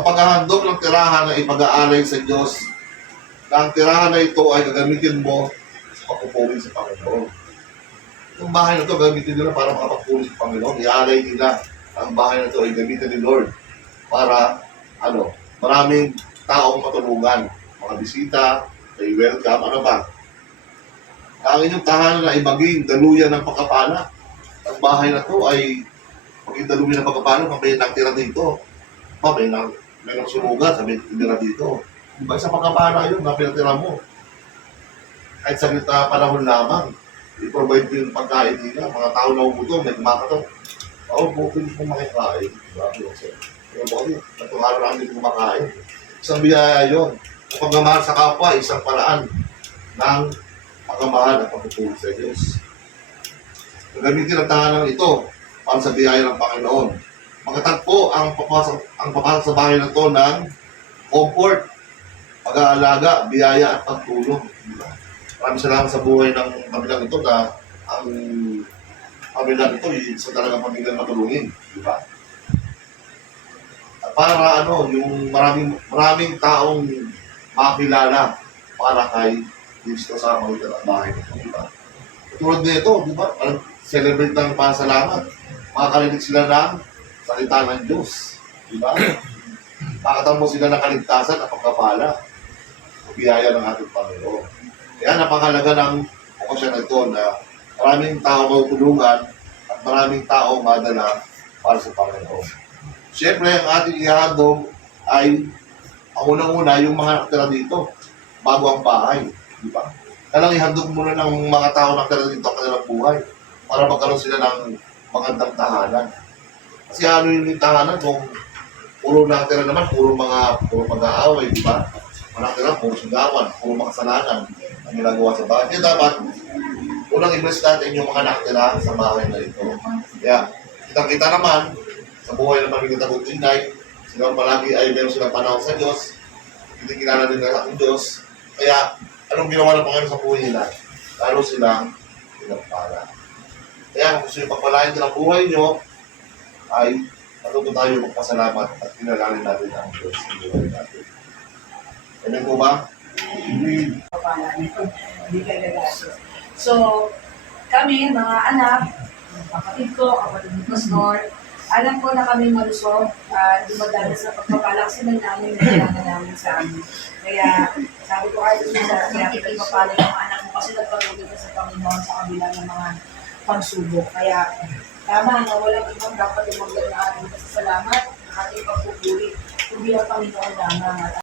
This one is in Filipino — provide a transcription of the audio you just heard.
Ang paghahandog ng tirahan na ipag-aalay sa Diyos, na ang tirahan na ito ay gagamitin mo sa pagpupuri sa Panginoon. Yung bahay na ito, gamitin nila para makapagpuri sa Panginoon. Ialay nila ang bahay na ito ay gamitin ni Lord para, maraming taong matulungan. Mga bisita, may welcome, ano ba? Ang inyong tahanan na ay maging daluyan ng pagkapala. Ang bahay na ito ay maging daluyan ng pagkapala, may nagtira dito. May nagsunugan, sabi nila dito. Diba, sa pagkapala yun, na pinatira mo. Kahit sa panahon lamang, i-provide mo yung pagkain nila. Mga tao na umuto, may kumakato. Pwede kong makikain. Diba? Itong araw lang hindi kumakain. Isang biyaya yun. Ang pagmamahal sa kapwa, isang paraan ng pagmamahal at pagpupuri sa Diyos. Gagamitin ang tahanan ito para sa biyaya ng Panginoon. Magkatagpo ang papasok sa bahay na ito ng comfort, pag-aalaga, biyaya at pagtulong. Maraming salamat sa buhay ng pamilyang ito na ang pamilyang ito isa talagang pamilyang matulungin. Diba? At para yung maraming taong makilala para kay Kristo sa mga bahay nito. Diba? Tulad nito, diba? Celebrate ng pasalamat. Makakarinig sila ng salita ng Diyos. Diba? Makatamo sila ng kaligtasan at pagkapala. Biyaya ng ating Panginoon. Kaya napakalaga ng okasyon na ito na maraming tao magtulungan at maraming tao madala para sa Panginoon. Siyempre, ang ating ihahandog ay ang unang-una yung mga nakatira dito bago ang bahay. Diba? Kailangan ihandog muna ng mga tao nakatira dito ang kanilang buhay para magkaroon sila ng magandang tahanan. Kasi yung tahanan kung puro nakatira naman, puro mag-aaway, di ba? Nakatira, puro sigawan, puro makasalanan ang ginagawa sa bahay. Kaya dapat, unang i-bless natin yung mga nakatira sa bahay na ito. Kaya, kitang-kita naman, sa buhay ng pamilya Tagutinday, sila palagi ay meron silang panahon sa Diyos, hindi kilala nila ang Diyos. Kaya, anong ginawa ng Panginoon sa buhay nila? Lalo silang pinagpala. Kaya, kung gusto yung pagpalain ng buhay nyo, ay matuto tayo magpasalamat at kinalanin natin ang Diyos sa buhay natin. Amen po ba? Hindi kayo gagastos. So, kami, mga anak, kapatid ko, kapatid ni Pastor, alam ko na kami malusog at dumadala sa pagpapala kasi may namin na kailangan namin sa amin. Kaya, sabi ko kahit kaya pagpapala yung anak mo kasi nagpatuloy ka sa Panginoon sa kabila ng mga pagsubok. Kaya, tama na walang ibang dapat umagad na ating pasasalamat, ating pagpupuri, kundi ang Panginoon lamang.